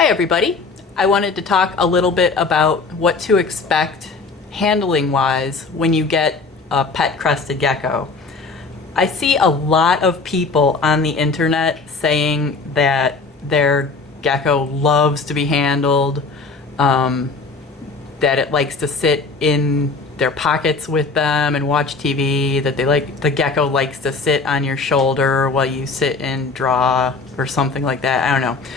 Hi everybody. I wanted to talk a little bit about what to expect handling wise when you get a pet crested gecko. I see a lot of people on the internet saying that their gecko loves to be handled, that it likes to sit in their pockets with them and watch TV, that the gecko likes to sit on your shoulder while you sit and draw or something like that. I don't know.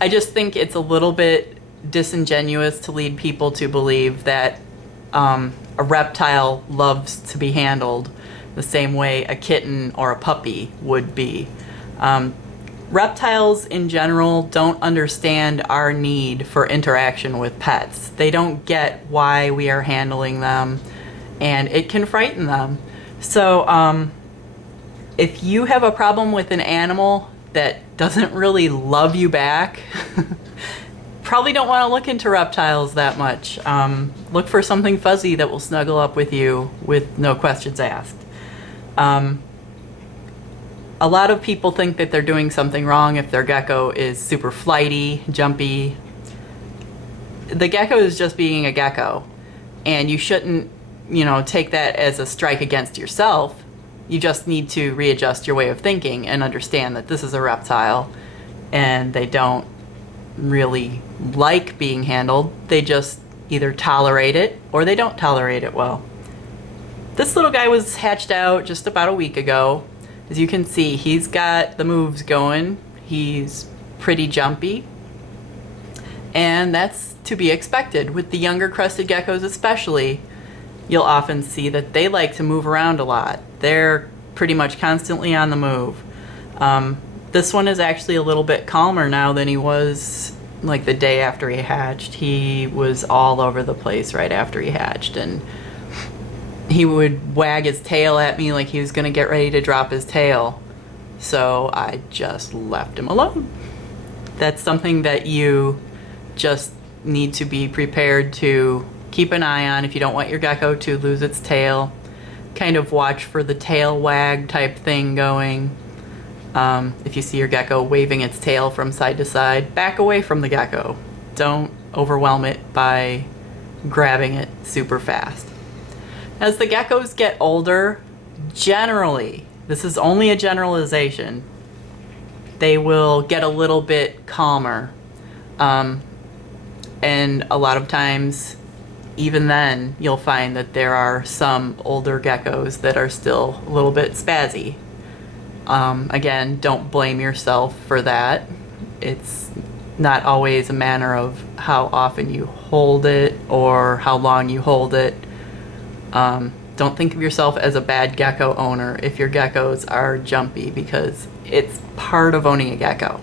I just think it's a little bit disingenuous to lead people to believe that a reptile loves to be handled the same way a kitten or a puppy would be. Reptiles in general don't understand our need for interaction with pets. They don't get why we are handling them, and it can frighten them. So if you have a problem with an animal that doesn't really love you back, probably don't want to look into reptiles that much. Look for something fuzzy that will snuggle up with you with no questions asked. A lot of people think that they're doing something wrong if their gecko is super flighty, jumpy. The gecko is just being a gecko, and you shouldn't, take that as a strike against yourself. You just need to readjust your way of thinking and understand that this is a reptile and they don't really like being handled. They just either tolerate it or they don't tolerate it well. This little guy was hatched out just about a week ago. As you can see, he's got the moves going. He's pretty jumpy, and that's to be expected. With the younger crested geckos especially, you'll often see that they like to move around a lot. They're pretty much constantly on the move. This one is actually a little bit calmer now than he was like the day after he hatched. He was all over the place right after he hatched, and he would wag his tail at me like he was gonna get ready to drop his tail. So I just left him alone. That's something that you just need to be prepared to keep an eye on if you don't want your gecko to lose its tail. Kind of watch for the tail wag type thing going. If you see your gecko waving its tail from side to side, back away from the gecko. Don't overwhelm it by grabbing it super fast. As the geckos get older, generally, this is only a generalization, they will get a little bit calmer. And a lot of times, even then, you'll find that there are some older geckos that are still a little bit spazzy. Again, don't blame yourself for that. It's not always a matter of how often you hold it or how long you hold it. Don't think of yourself as a bad gecko owner if your geckos are jumpy, because it's part of owning a gecko.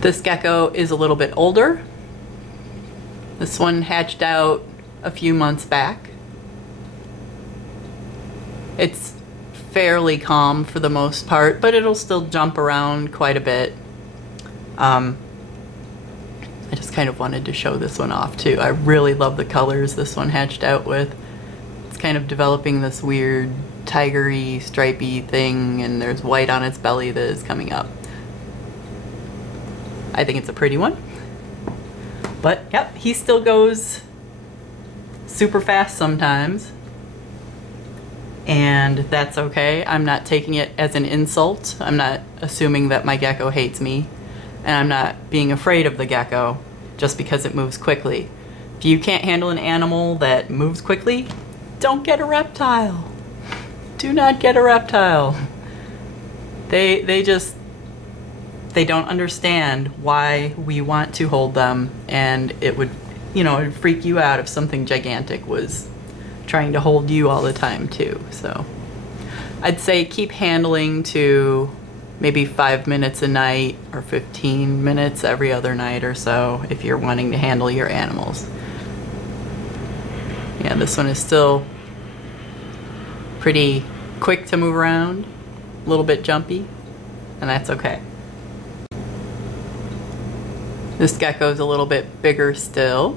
This gecko is a little bit older. This one hatched out a few months back. It's fairly calm for the most part, but it'll still jump around quite a bit. I just kind of wanted to show this one off too. I really love the colors this one hatched out with. It's kind of developing this weird tigery, stripy thing, and there's white on its belly that is coming up. I think it's a pretty one. But yep, he still goes super fast sometimes, and that's okay. I'm not taking it as an insult. I'm not assuming that my gecko hates me, and I'm not being afraid of the gecko just because it moves quickly. If you can't handle an animal that moves quickly, don't get a reptile. Do not get a reptile. They don't understand why we want to hold them, and it would, it'd freak you out if something gigantic was trying to hold you all the time too. So I'd say keep handling to maybe 5 minutes a night or 15 minutes every other night or so if you're wanting to handle your animals. Yeah, this one is still pretty quick to move around, a little bit jumpy, and that's okay. This gecko's a little bit bigger still.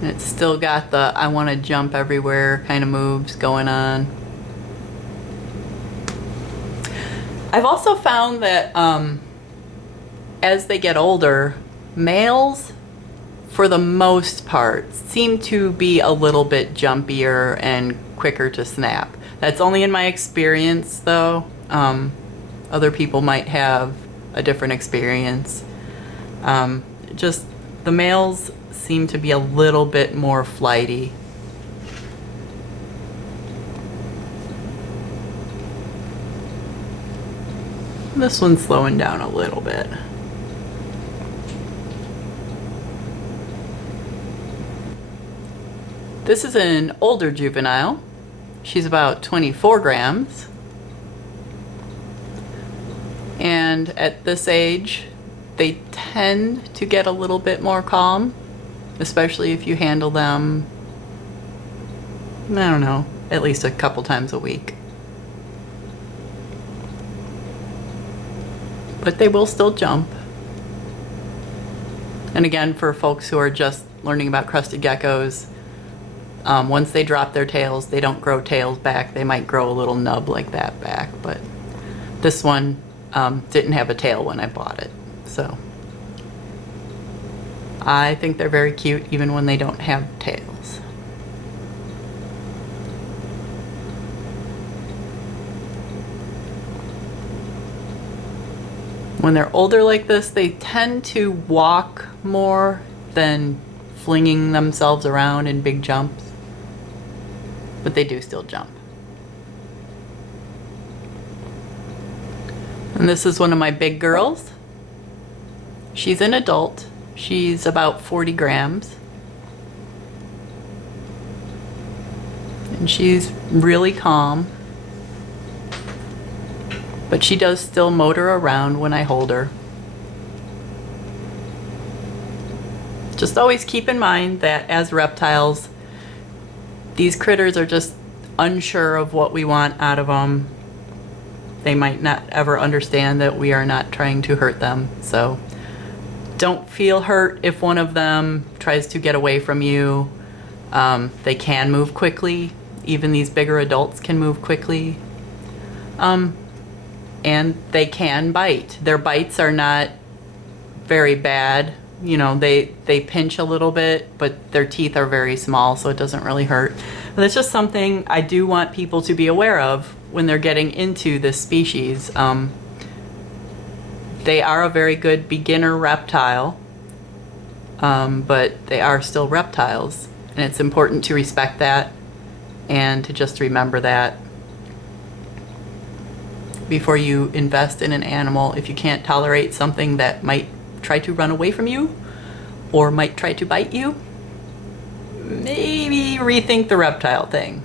And it's still got the I want to jump everywhere kind of moves going on. I've also found that as they get older, males, for the most part, seem to be a little bit jumpier and quicker to snap. That's only in my experience, though. Other people might have a different experience. Just the males seem to be a little bit more flighty. This one's slowing down a little bit. This is an older juvenile. She's about 24 grams. And at this age, they tend to get a little bit more calm, especially if you handle them, I don't know, at least a couple times a week. But they will still jump. And again, for folks who are just learning about crested geckos, once they drop their tails, they don't grow tails back. They might grow a little nub like that back, but this one didn't have a tail when I bought it. So I think they're very cute even when they don't have tails. When they're older like this, they tend to walk more than flinging themselves around in big jumps. But they do still jump. And this is one of my big girls. She's an adult. She's about 40 grams. And she's really calm. But she does still motor around when I hold her. Just always keep in mind that as reptiles, these critters are just unsure of what we want out of them. They might not ever understand that we are not trying to hurt them. So don't feel hurt if one of them tries to get away from you. They can move quickly. Even these bigger adults can move quickly. And they can bite. Their bites are not very bad. You know, they pinch a little bit, but their teeth are very small, so it doesn't really hurt. But it's just something I do want people to be aware of when they're getting into this species. They are a very good beginner reptile, but they are still reptiles, and it's important to respect that and to just remember that before you invest in an animal. If you can't tolerate something that might try to run away from you or might try to bite you, maybe rethink the reptile thing.